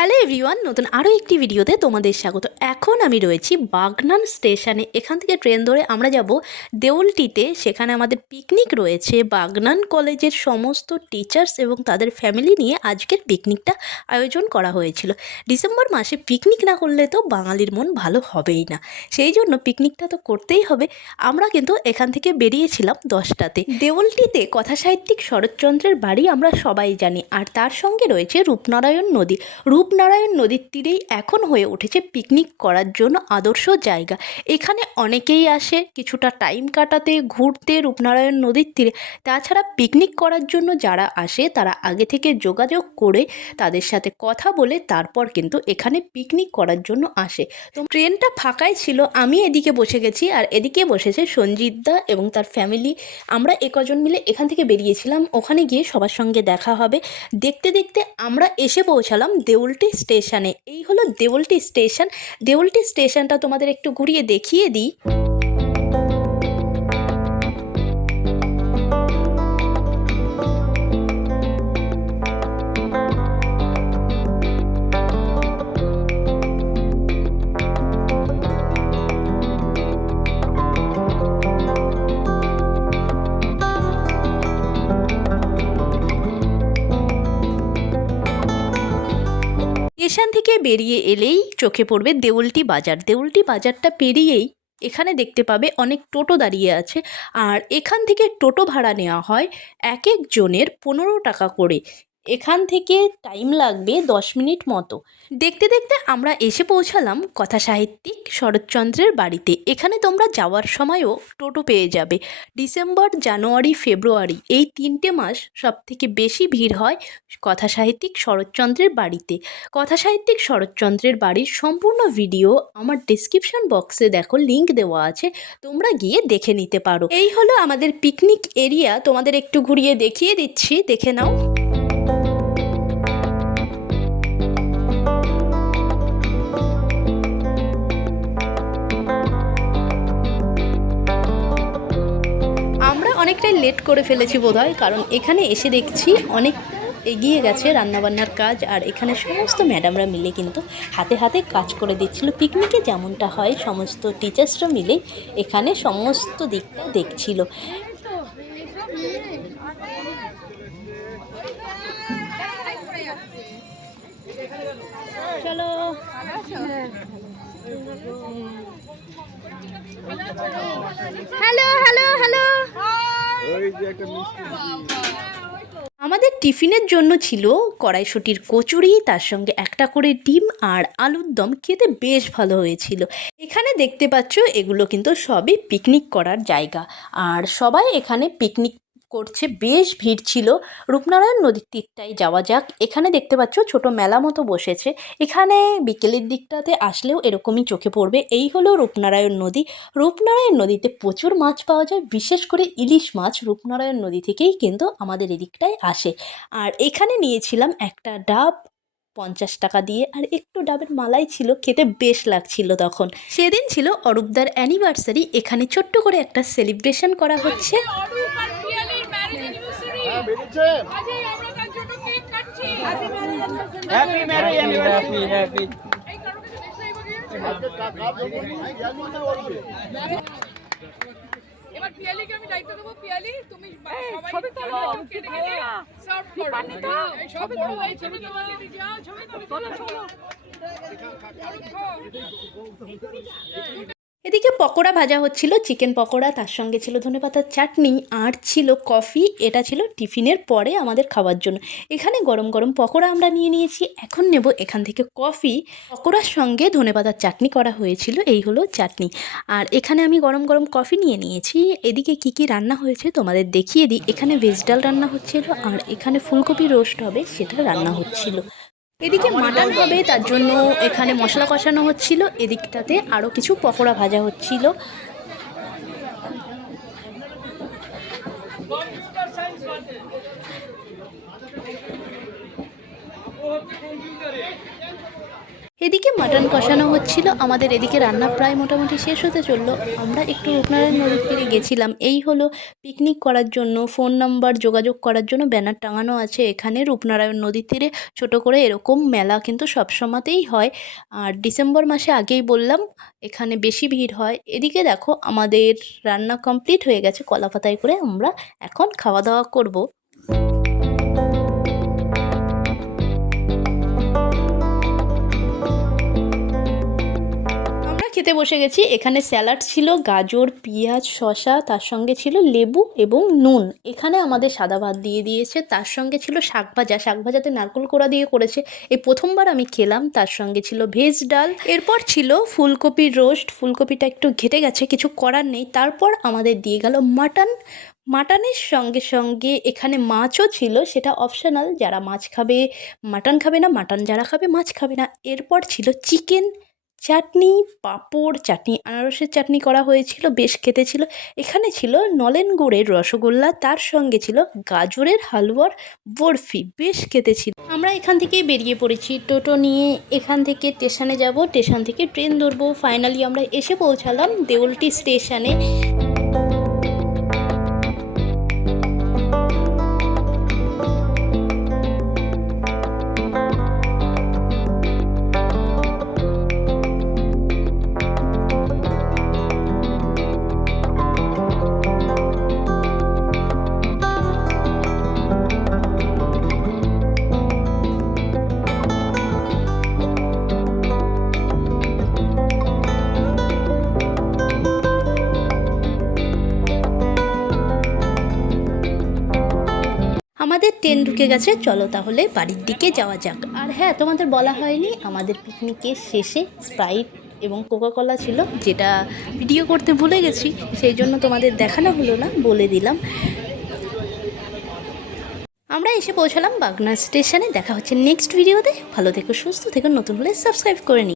Hello everyone, নতুন আরও একটি ভিডিওতে তোমাদের স্বাগত। এখন আমি রয়েছি বাগনান স্টেশনে। এখান থেকে ট্রেন ধরে আমরা যাব দেউলটিতে। সেখানে আমাদের পিকনিক রয়েছে। বাগনান কলেজের সমস্ত টিচার্স এবং তাদের ফ্যামিলি নিয়ে আজকের পিকনিকটা আয়োজন করা হয়েছিল। ডিসেম্বর মাসে পিকনিক না করলে তো বাঙালির মন ভালো হবেই না, সেই জন্য পিকনিকটা তো করতেই হবে। আমরা কিন্তু এখান থেকে বেরিয়েছিলাম 10টাতে। দেউলটিতে কথাসাহিত্যিক শরৎচন্দ্রের বাড়ি আমরা সবাই জানি, আর তার সঙ্গে রয়েছে রূপনারায়ণ নদী। রূপনারায়ণ নদীর তীরেই এখন হয়ে উঠেছে পিকনিক করার জন্য আদর্শ জায়গা। এখানে অনেকেই আসে কিছুটা টাইম কাটাতে, ঘুরতে রূপনারায়ণ নদীর তীরে। তাছাড়া পিকনিক করার জন্য যারা আসে তারা আগে থেকে যোগাযোগ করে তাদের সাথে কথা বলে তারপর কিন্তু এখানে পিকনিক করার জন্য আসে। তো ট্রেনটা ফাঁকাই ছিল, আমি এদিকে বসে গেছি আর এদিকে বসেছে সঞ্জিতদা এবং তার ফ্যামিলি। আমরা কজন মিলে এখান থেকে বেরিয়েছিলাম, ওখানে গিয়ে সবার সঙ্গে দেখা হবে। দেখতে দেখতে আমরা এসে পৌঁছালাম দেউলটি স্টেশনে। এই হলো দেউলটি স্টেশন। দেউলটি স্টেশনটা তোমাদের একটু ঘুরিয়ে দেখিয়ে দিই। স্টেশন থেকে বেরিয়ে এলেই চোখে পড়বে দেউলটি বাজার। দেউলটি বাজারটা পেরিয়েই এখানে দেখতে পাবে অনেক টোটো দাঁড়িয়ে আছে, আর এখান থেকে টোটো ভাড়া নেওয়া হয় এক এক জনের 15 টাকা করে। এখান থেকে টাইম লাগবে 10 মিনিট মতো। দেখতে দেখতে আমরা এসে পৌঁছালাম কথাসাহিত্যিক শরৎচন্দ্রের বাড়িতে। এখানে তোমরা যাওয়ার সময়ও টোটো পেয়ে যাবে। ডিসেম্বর, জানুয়ারি, ফেব্রুয়ারি এই 3টে মাস সবথেকে বেশি ভিড় হয় কথাসাহিত্যিক শরৎচন্দ্রের বাড়িতে। কথাসাহিত্যিক শরৎচন্দ্রের বাড়ির সম্পূর্ণ ভিডিও আমার ডেসক্রিপশন বক্সে দেখো লিংক দেওয়া আছে, তোমরা গিয়ে দেখে নিতে পারো। এই হলো আমাদের পিকনিক এরিয়া, তোমাদের একটু ঘুরিয়ে দেখিয়ে দিচ্ছি, দেখে নাও। আমরা অনেকটাই লেট করে ফেলেছি বোধহয়, কারণ এখানে এসে দেখছি অনেক এগিয়ে গেছে রান্নাবান্নার কাজ, আর এখানে সমস্ত ম্যাডামরা মিলে কিন্তু হাতে হাতে কাজ করে দিচ্ছিল। পিকনিকে যেমনটা হয় সমস্ত টিচার্সরা মিলে এখানে সমস্ত দিকটা দেখছিল। চলো হ্যালো হ্যালো হ্যালো। আমাদের টিফিনের জন্য ছিল কড়াইশুঁটির কচুরি, তার সঙ্গে একটা করে ডিম আর আলুর দম। খেতে বেশ ভালো হয়েছিল। এখানে দেখতে পাচ্ছ এগুলো কিন্তু সবই পিকনিক করার জায়গা, আর সবাই এখানে পিকনিক করছে। বেশ ভিড় ছিল। রূপনারায়ণ নদীর তীরটায় যাওয়া যাক। এখানে দেখতে পাচ্ছ ছোট মেলা মতো বসেছে। এখানে বিকেলের দিকটাতে আসলেও এরকমই চোখে পড়বে। এই হলো রূপনারায়ণ নদী। রূপনারায়ণ নদীতে প্রচুর মাছ পাওয়া যায়, বিশেষ করে ইলিশ মাছ রূপনারায়ণ নদী থেকেই কিন্তু আমাদের এদিকটায় আসে। আর এখানে নিয়েছিলাম একটা ডাব 50 টাকা দিয়ে, আর একটু ডাবের মালাই ছিল, খেতে বেশ লাগছিল তখন। সেদিন ছিল অরূপদার অ্যানিভার্সারি। এখানে ছোট্ট করে একটা সেলিব্রেশন করা হচ্ছে। এবার পিয়ালিকে আমি দায়িত্ব দেবো। পিয়ালি তুমি সবাই তোলো, কেটে কেটে সার্ভ করো। সবই তোলো, এই ছবি তোলো, যাও ছবি তোলো, চলো। এদিকে পকোড়া ভাজা হচ্ছিল, চিকেন পকোড়া, তার সঙ্গে ছিল ধনেপাতার চাটনি আর ছিল কফি। এটা ছিল টিফিনের পরে আমাদের খাওয়ার জন্য। এখানে গরম গরম পকোড়া আমরা নিয়ে নিয়েছি, এখন নেব এখান থেকে কফি। পকোড়ার সঙ্গে ধনেপাতার চাটনি করা হয়েছিল, এই হলো চাটনি। আর এখানে আমি গরম গরম কফি নিয়ে নিয়েছি। এদিকে কি কি রান্না হয়েছে তোমাদের দেখিয়ে দিই। এখানে ভেজ ডাল রান্না হচ্ছিল, আর এখানে ফুলকপি রোস্ট হবে সেটা রান্না হচ্ছিল। এদিকে মাটন হবে, তার জন্য এখানে মশলা কষানো হচ্ছিল। এদিকটাতে আরও কিছু পকোড়া ভাজা হচ্ছিল। এদিকে মাটন কষানো হচ্ছিল, আমাদের এদিকে রান্না প্রায় মোটামুটি শেষ হতে চললো। আমরা একটু রূপনারায়ণ নদীর তীরে গেছিলাম, এই হলো পিকনিক করার জন্য। ফোন নাম্বার যোগাযোগ করার জন্য ব্যানার টাঙানো আছে এখানে। রূপনারায়ণ নদীর তীরে ছোট করে এরকম মেলা কিন্তু সবসময়তেই হয়, আর ডিসেম্বর মাসে আগেই বললাম এখানে বেশি ভিড় হয়। এদিকে দেখো আমাদের রান্না কমপ্লিট হয়ে গেছে, কলা পাতায় করে আমরা এখন খাওয়া দাওয়া করব। খেতে বসে গেছি। এখানে স্যালাড ছিল, গাজর, পেঁয়াজ, শসা, তার সঙ্গে ছিল লেবু এবং নুন। এখানে আমাদের সাদা ভাত দিয়ে দিয়েছে, তার সঙ্গে ছিল শাক ভাজা। শাক ভাজাতে নারকেল কোড়া দিয়ে করেছে, এই প্রথমবার আমি খেলাম। তার সঙ্গে ছিল ভেজ ডাল, এরপর ছিল ফুলকপির রোস্ট। ফুলকপিটা একটু ঘেটে গেছে, কিছু করার নেই। তারপর আমাদের দিয়ে গেল মাটন। মাটনের সঙ্গে সঙ্গে এখানে মাছও ছিল, সেটা অপশনাল, যারা মাছ খাবে মাটন খাবে না, মাটন যারা খাবে মাছ খাবে না। এরপর ছিল চিকেন, চাটনি, পাঁপড়, চাটনি, আনারসের চাটনি করা হয়েছিল, বেশ খেতে ছিল। এখানে ছিল নলেন গুড়ের রসগোল্লা, তার সঙ্গে ছিল গাজরের হালুয়ার বরফি, বেশ খেতে ছিল। আমরা এখান থেকেই বেরিয়ে পড়েছি টোটো নিয়ে। এখান থেকে স্টেশনে যাব, স্টেশন থেকে ট্রেন ধরবো। ফাইনালি আমরা এসে পৌঁছালাম দেউলটি স্টেশনে। আমাদের ট্রেন ঢুকে গেছে, চলো তাহলে বাড়ির দিকে যাওয়া যাক। আর হ্যাঁ, তোমাদের বলা হয়নি, আমাদের পিকনিকের শেষে স্প্রাইট এবং কোকাকোলা ছিল, যেটা ভিডিও করতে ভুলে গেছি, সেই জন্য তোমাদের দেখানো হলো না, বলে দিলাম। আমরা এসে পৌঁছালাম বাগনান স্টেশনে। দেখা হচ্ছে নেক্সট ভিডিওতে। ভালো থেকো, সুস্থ থেকো, নতুন হলে সাবস্ক্রাইব করে নিই।